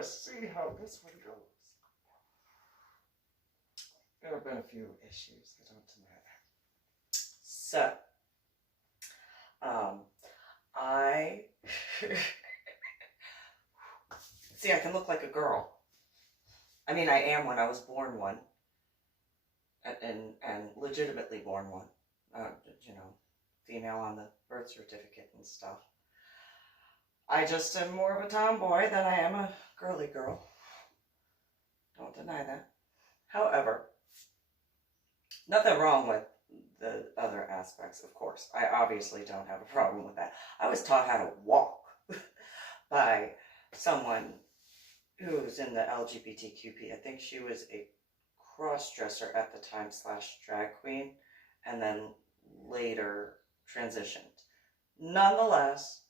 to see how this one goes. There have been a few issues, I don't deny that. So, I see, I can look like a girl. I mean, I am when I was born one, and legitimately born one. You know, female on the birth certificate and stuff. I just am more of a tomboy than I am a girly girl. Don't deny that. However, nothing wrong with the other aspects, of course. I obviously don't have a problem with that. I was taught how to walk by someone who's in the LGBTQP. I think she was a cross-dresser at the time / drag queen, and then later transitioned. Nonetheless,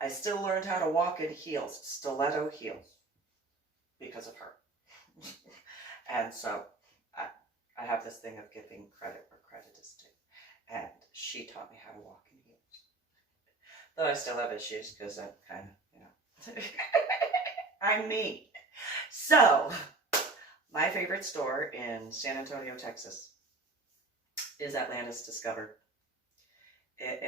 I still learned how to walk in heels, stiletto heels, because of her. And so I have this thing of giving credit where credit is due. And she taught me how to walk in heels. Though I still have issues because I'm kind of, you know, I'm me. So, my favorite store in San Antonio, Texas is Atlantis Discovered. It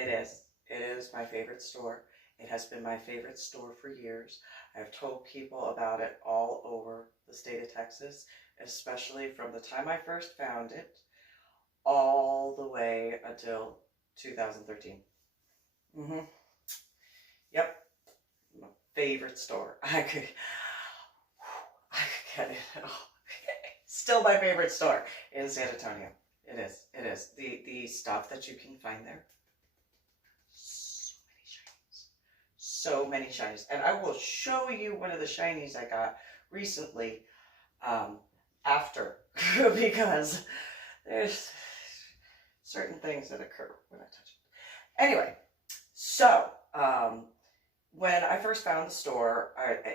is my favorite store. It has been my favorite store for years. I've told people about it all over the state of Texas, especially from the time I first found it all the way until 2013. Yep. My favorite store. I could get it. Still my favorite store in San Antonio. It is. The stuff that you can find there. So many shinies. And I will show you one of the shinies I got recently after, because there's certain things that occur when I touch it. Anyway, so when I first found the store,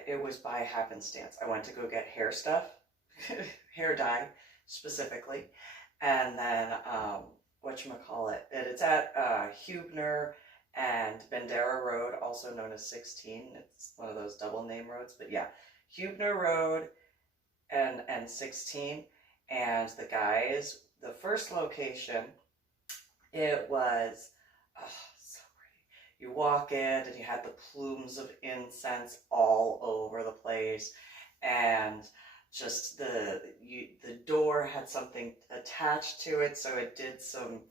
it was by happenstance. I went to go get hair stuff, hair dye specifically, and then whatchamacallit, it's at Huebner and Bandera Road, also known as 16. It's one of those double name roads, but yeah, Huebner Road and 16. And the guys, the first location, it was so pretty. You walk in and you had the plumes of incense all over the place, and just the door had something attached to it, so it did some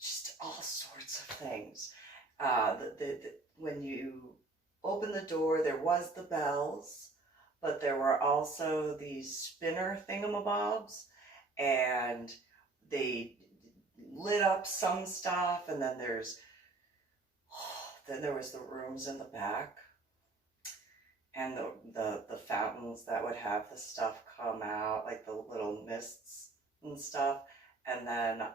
just all sorts of things. When you open the door, there was the bells, but there were also these spinner thingamabobs, and they lit up some stuff, and then there was the rooms in the back, and the fountains that would have the stuff come out, like the little mists and stuff, and then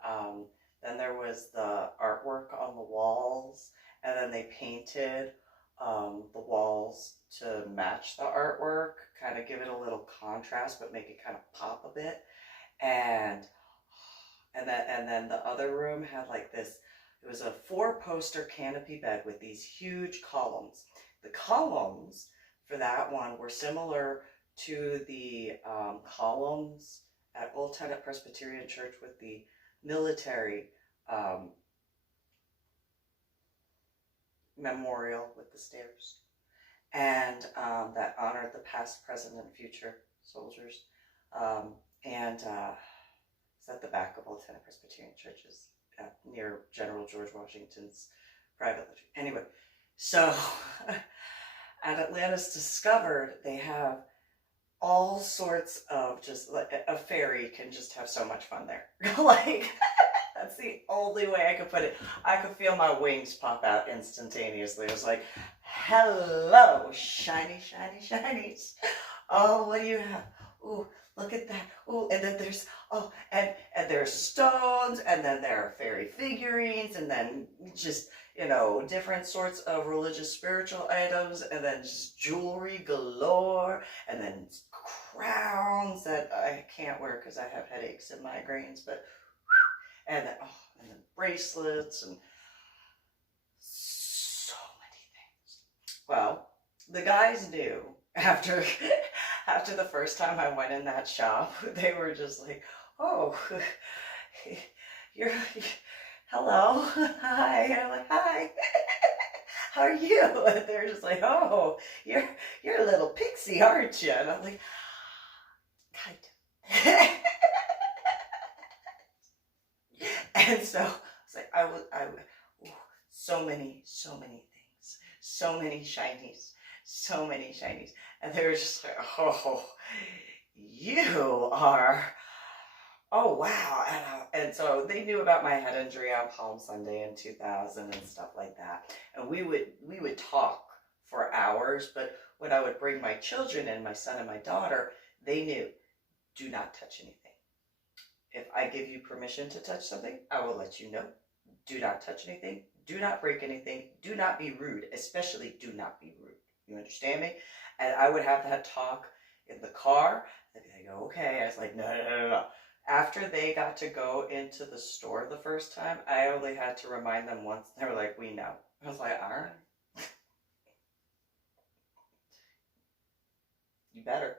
there was the artwork on the walls, and then they painted the walls to match the artwork, kind of give it a little contrast, but make it kind of pop a bit. And then the other room had like this, it was a 4-poster canopy bed with these huge columns. The columns for that one were similar to the columns at Old Tenet Presbyterian Church with the military memorial with the stairs, and that honored the past, present, and future soldiers. It's at the back of Old Tenet Presbyterian Churches near General George Washington's private liturgy. Anyway, so at Atlantis Discovered, they have all sorts of, just like a fairy can just have so much fun there. Like, that's the only way I could put it. I could feel my wings pop out instantaneously. It was like, hello, shiny, shiny, shinies. Oh, what do you have? Ooh, look at that. Ooh, and then there's, and there's stones, and then there are fairy figurines, and then just, you know, different sorts of religious spiritual items, and then just jewelry galore, and then crowns that I can't wear because I have headaches and migraines, but and then bracelets and so many things. Well, the guys knew after after the first time I went in that shop, they were just like, "Oh, you're hello, hi." And I'm like, "Hi, how are you?" And they're just like, "Oh, you're a little pixie, aren't you?" And I'm like, "Kind of." And so it's like ooh, so many things, so many shinies, and they were just like, "Oh, you are." Oh wow! And so they knew about my head injury on Palm Sunday in 2000 and stuff like that. And we would talk for hours. But when I would bring my children in, my son and my daughter, they knew, do not touch anything. If I give you permission to touch something, I will let you know. Do not touch anything. Do not break anything. Do not be rude. Especially do not be rude. You understand me? And I would have that talk in the car. They'd be like, okay. I was like, no, no, no, no, no. After they got to go into the store the first time, I only had to remind them once. They were like, we know. I was like, all right. You better.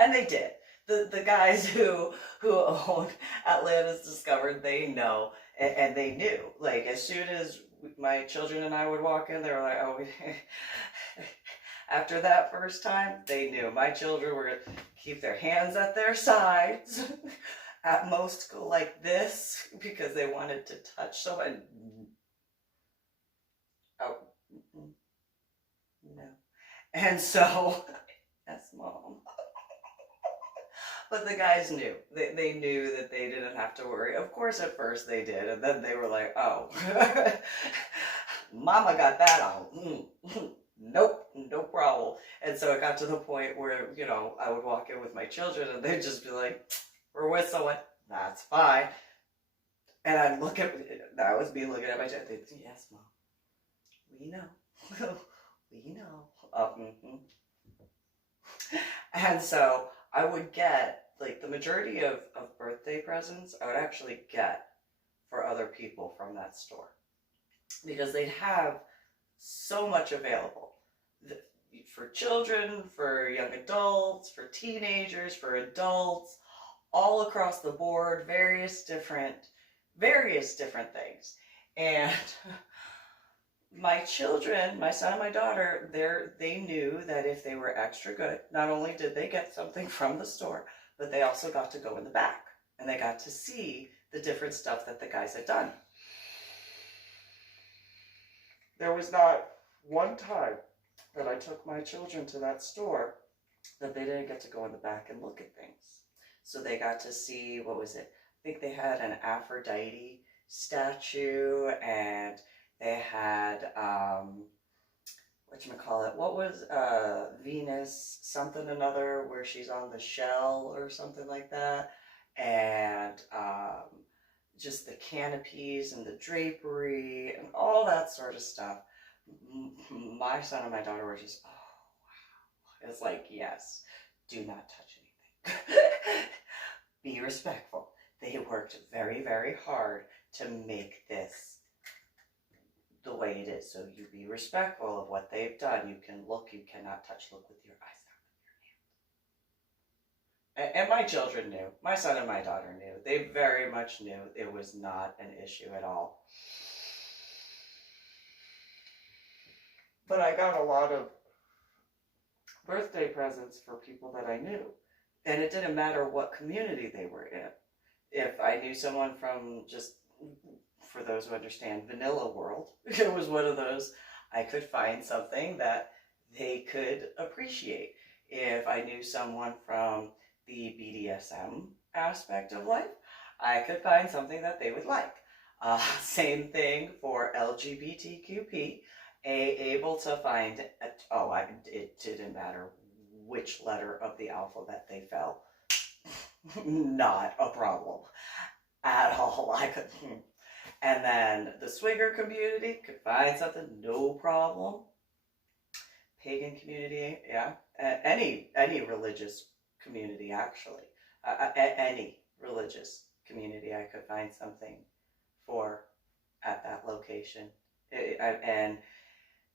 And they did. The guys who own Atlantis Discovered, they know, and they knew. Like, as soon as my children and I would walk in, they were like, oh. After that first time, they knew. My children were going to keep their hands at their sides, at most go like this, because they wanted to touch someone. Oh, no. And so, that's Mom. But the guys knew. They knew that they didn't have to worry. Of course, at first they did, and then they were like, oh, Mama got that on. Nope, no problem. And so it got to the point where, I would walk in with my children and they'd just be like, we're with someone. That's fine. And I'd look at, that was me looking at my child. They'd say, yes, Mom. We know. We know. And so I would get, like, the majority of birthday presents I would actually get for other people from that store. Because they'd have so much available. For children, for young adults, for teenagers, for adults, all across the board, various different things. And my children, my son and my daughter, they knew that if they were extra good, not only did they get something from the store, but they also got to go in the back and they got to see the different stuff that the guys had done. There was not one time that I took my children to that store that they didn't get to go in the back and look at things. So they got to see, what was it? I think they had an Aphrodite statue, and they had, whatchamacallit, what was Venus something another, where she's on the shell or something like that, and just the canopies and the drapery and all that sort of stuff. My son and my daughter were just, oh, wow. It's like, yes, do not touch anything. Be respectful. They worked very, very hard to make this the way it is. So you be respectful of what they've done. You can look, you cannot touch. Look with your eyes, not with your hand. And my children knew. My son and my daughter knew. They very much knew it was not an issue at all. But I got a lot of birthday presents for people that I knew. And it didn't matter what community they were in. If I knew someone from, just for those who understand, vanilla world, it was one of those, I could find something that they could appreciate. If I knew someone from the BDSM aspect of life, I could find something that they would like. Same thing for LGBTQP. Able to find, it didn't matter which letter of the alphabet they fell. Not a problem at all. And then the swinger community could find something, no problem. Pagan community, yeah. Any religious community, actually. Any religious community I could find something for at that location. And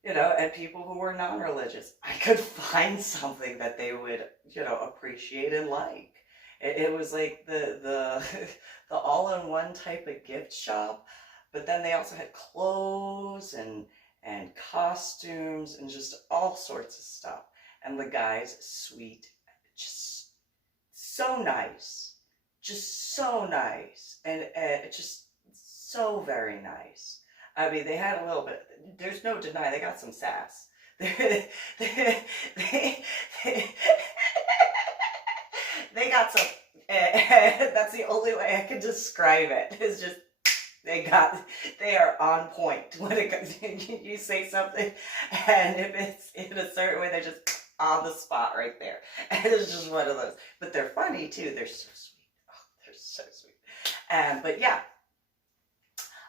and people who were non-religious. I could find something that they would, appreciate and like. It was like the the all-in-one type of gift shop, but then they also had clothes and costumes and just all sorts of stuff. And the guys, sweet, just so nice, just so nice, and just so very nice. I mean, they had a little bit. There's no denying they got some sass. they, they, they, they got some. That's the only way I can describe it. It's just they are on point when it comes. You say something, and if it's in a certain way, they're just on the spot right there. And it's just one of those. But they're funny too. They're so sweet. Oh, they're so sweet. But yeah,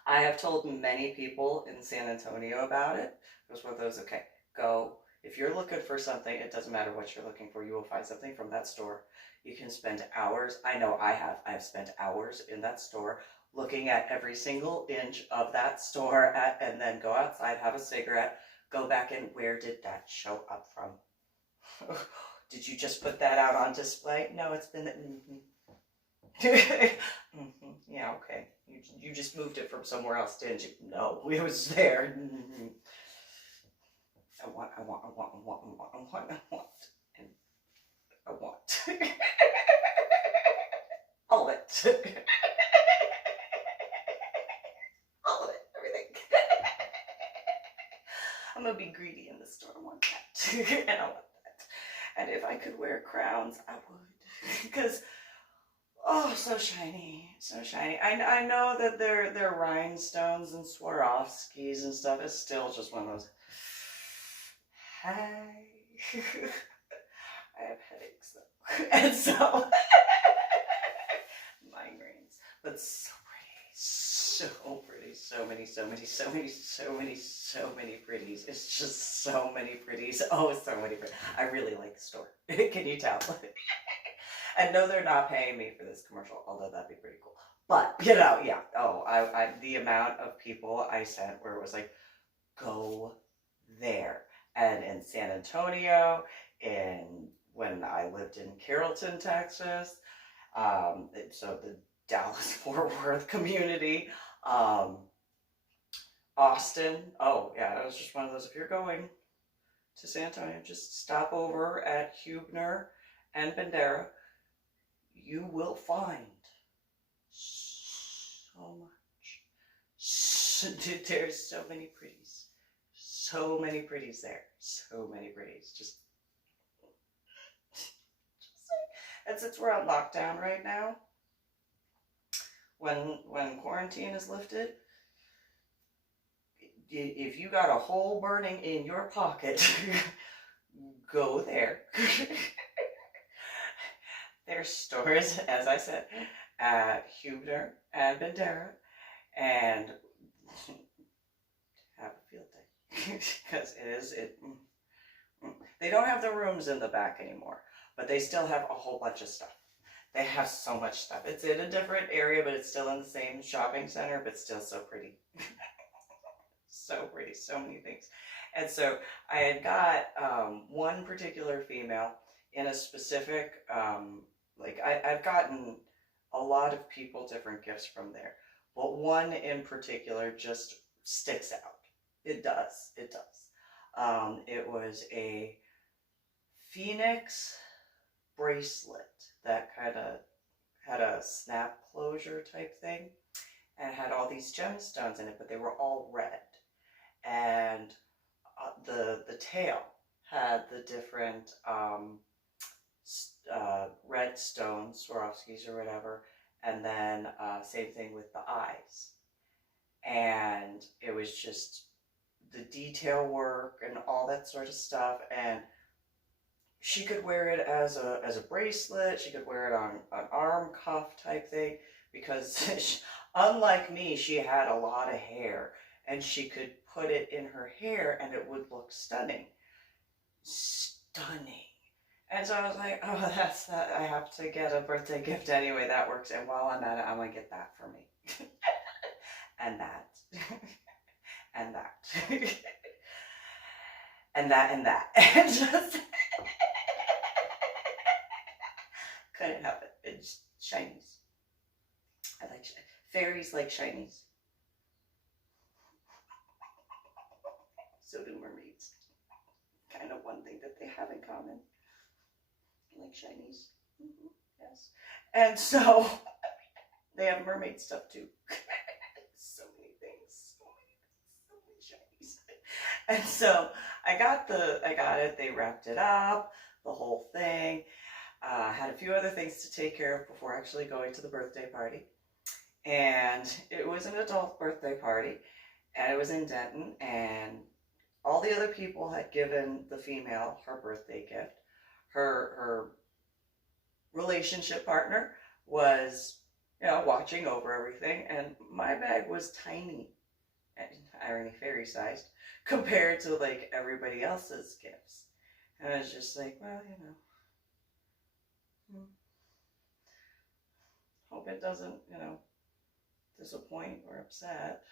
I have told many people in San Antonio about it. It was one of those, okay, go. If you're looking for something, it doesn't matter what you're looking for. You will find something from that store. You can spend hours. I know I have. I've spent hours in that store looking at every single inch of that store and then go outside, have a cigarette, go back in. Where did that show up from? Did you just put that out on display? No, it's been... Yeah, okay. You just moved it from somewhere else, didn't you? No, it was there. I want, and I want. All of it. All of it, everything. I'm gonna be greedy in the store. I want that. And I want that. And if I could wear crowns, I would. Because... oh, so shiny, so shiny. I know that they're rhinestones and Swarovskis and stuff. It's still just one of those. Hi. I have headaches though, and so migraines. But so pretty, so many pretties. It's just so many pretties. Oh, so many pretties. I really like the store. Can you tell? And no, they're not paying me for this commercial, although that'd be pretty cool. But, yeah. Oh, I the amount of people I sent where it was like, go there. And in San Antonio, when I lived in Carrollton, Texas, so the Dallas-Fort Worth community, Austin. Oh, yeah, it was just one of those, if you're going to San Antonio, just stop over at Huebner and Bandera. You will find so much. There's so many pretties. So many pretties there. So many pretties. Just and since we're on lockdown right now, when quarantine is lifted, if you got a hole burning in your pocket, go there. There's stores, as I said, at Huebner and Bandera, and have a field day. Because they don't have the rooms in the back anymore, but they still have a whole bunch of stuff. They have so much stuff. It's in a different area, but it's still in the same shopping center, but still so pretty. So pretty, so many things. And so I had got one particular female in a specific... I've gotten a lot of people different gifts from there, but one in particular just sticks out. It does. It was a phoenix bracelet that kind of had a snap closure type thing, and it had all these gemstones in it, but they were all red, and the tail had the different red stones, Swarovskis or whatever, and then same thing with the eyes. And it was just the detail work and all that sort of stuff, and she could wear it as a bracelet, she could wear it on an arm cuff type thing, because unlike me, she had a lot of hair, and she could put it in her hair and it would look stunning. Stunning. And so I was like, oh, that's that. I have to get a birthday gift anyway. That works. And while I'm at it, I'm going to get that for me. And that. And that. and that, and that. And just couldn't help it. It's shinies. I like fairies like shinies. So do mermaids. Kind of one thing that they have in common. Like shinies. Yes. And so they have mermaid stuff too. So many things. So many shinies. And so I got it. They wrapped it up, the whole thing. Had a few other things to take care of before actually going to the birthday party. And it was an adult birthday party, and it was in Denton, and all the other people had given the female her birthday gift. Her relationship partner was, watching over everything, and my bag was tiny, and irony fairy sized, compared to like everybody else's gifts. And I was just like, well, hope it doesn't, disappoint or upset.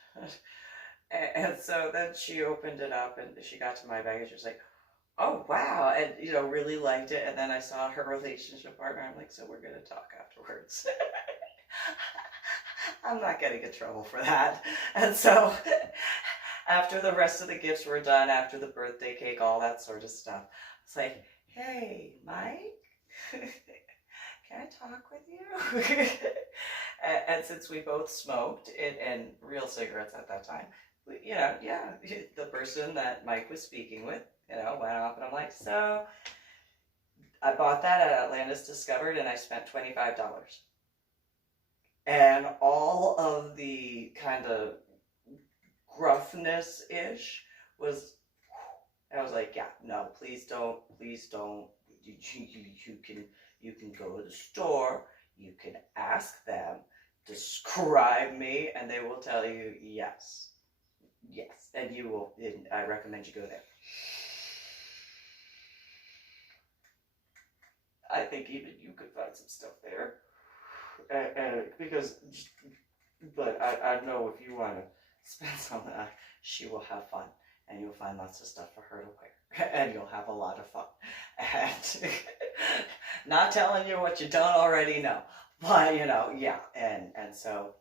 And so then she opened it up and she got to my bag and she was like, oh, wow. And, really liked it. And then I saw her relationship partner. I'm like, so we're going to talk afterwards. I'm not getting in trouble for that. And so after the rest of the gifts were done, after the birthday cake, all that sort of stuff, it's like, hey, Mike, can I talk with you? And since we both smoked and real cigarettes at that time, the person that Mike was speaking with, went off, and I'm like, so I bought that at Atlantis Discovered, and I spent $25. And all of the kind of gruffness-ish was, I was like, yeah, no, please don't. You can go to the store, you can ask them, describe me, and they will tell you yes. Yes, and I recommend you go there. I think even you could find some stuff there. But I know if you want to spend some, she will have fun, and you'll find lots of stuff for her to wear, and you'll have a lot of fun. And not telling you what you don't already know, but yeah, and so,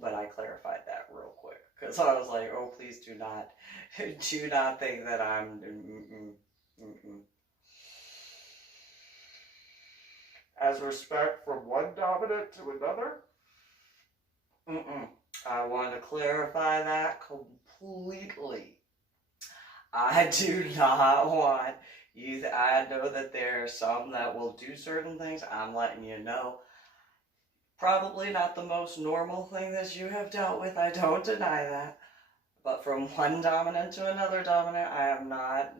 but I clarified that real quick, because I was like, oh, please do not think that I'm, as respect from one dominant to another, I want to clarify that completely. I do not want you. I know that there are some that will do certain things. I'm letting you know. Probably not the most normal thing that you have dealt with. I don't deny that. But from one dominant to another dominant, I am not.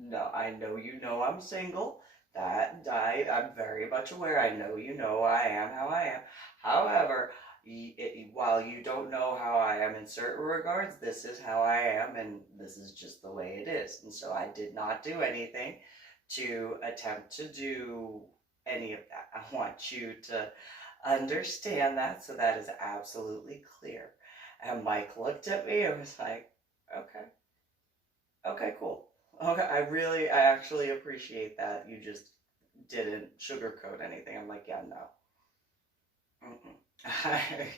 No, I know I'm single. That I'm very much aware. I know I am how I am. However, while you don't know how I am in certain regards, this is how I am, and this is just the way it is. And so I did not do anything to attempt to do any of that. I want you to understand that, so that is absolutely clear. And Mike looked at me and was like, okay, cool. Okay, I actually appreciate that. You just didn't sugarcoat anything. I'm like, yeah, no. I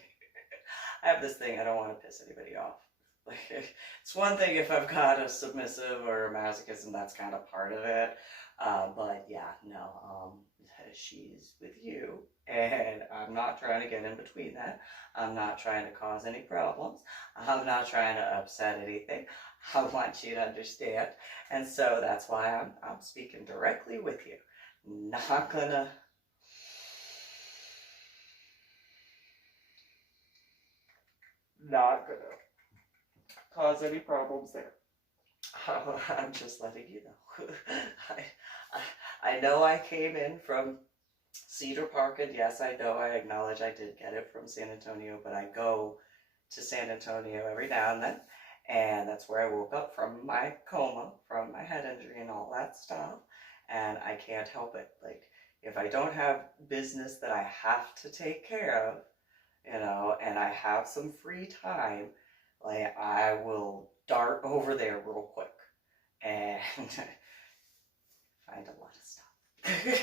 have this thing, I don't want to piss anybody off. Like, it's one thing if I've got a submissive or a masochist, and that's kind of part of it. But yeah, no, she's with you, and I'm not trying to get in between that. I'm not trying to cause any problems. I'm not trying to upset anything. I want you to understand. And so that's why I'm speaking directly with you. Not gonna cause any problems there. I'm just letting you know. I know I came in from Cedar Park, and yes, I know, I acknowledge I did get it from San Antonio, but I go to San Antonio every now and then, and that's where I woke up from my coma, from my head injury and all that stuff, and I can't help it. Like, if I don't have business that I have to take care of, and I have some free time, Like, I will dart over there real quick and find a lot of stuff.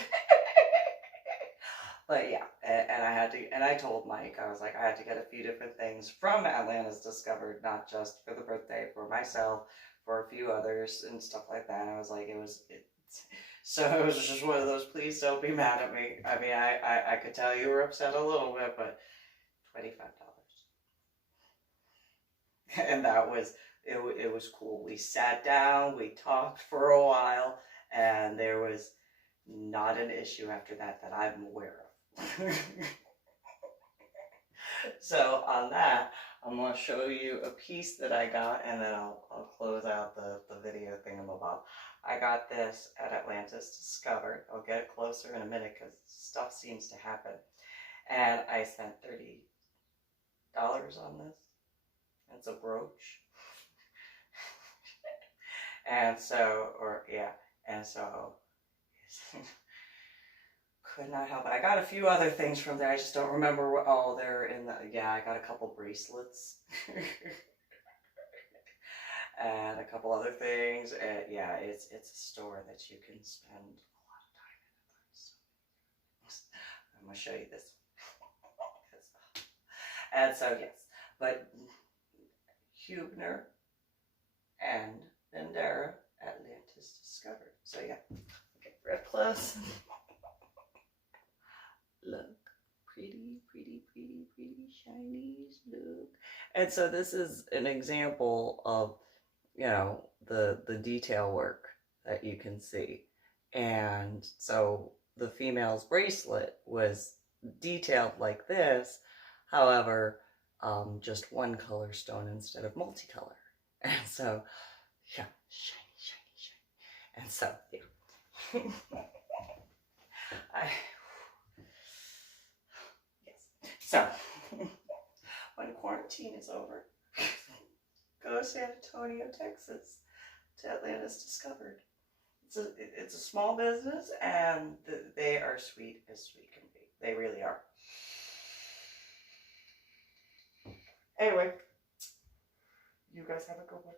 But yeah, and I had to, and I told Mike, I was like, I had to get a few different things from Atlantis Discovered, not just for the birthday, for myself, for a few others and stuff like that. And I was like, so it was just one of those, please don't be mad at me. I mean, I could tell you were upset a little bit, but $25. And that was, it was cool. We sat down, we talked for a while, and there was not an issue after that I'm aware of. So on that, I'm going to show you a piece that I got, and then I'll close out the video thingamabob. I got this at Atlantis Discovered. I'll get it closer in a minute because stuff seems to happen. And I spent $30 on this. It's a brooch. And so, could not help it. I got a few other things from there. I just don't remember what. Oh, they're in the. Yeah, I got a couple bracelets. And a couple other things. And yeah, it's a store that you can spend a lot of time in. So, I'm going to show you this. And so, yes. But Huebner and Bandera, Atlantis Discovered. So yeah, get real close. Look, pretty, pretty, pretty, pretty shinies, look. And so this is an example of, you know, the detail work that you can see. And so the female's bracelet was detailed like this, however, just one color stone instead of multicolor. And so, yeah, shiny, shiny, shiny. And so, yeah. Yes. So, when quarantine is over, go to San Antonio, Texas, to Atlantis Discovered. It's a small business, and they are sweet as sweet can be. They really are. Anyway, you guys have a good one.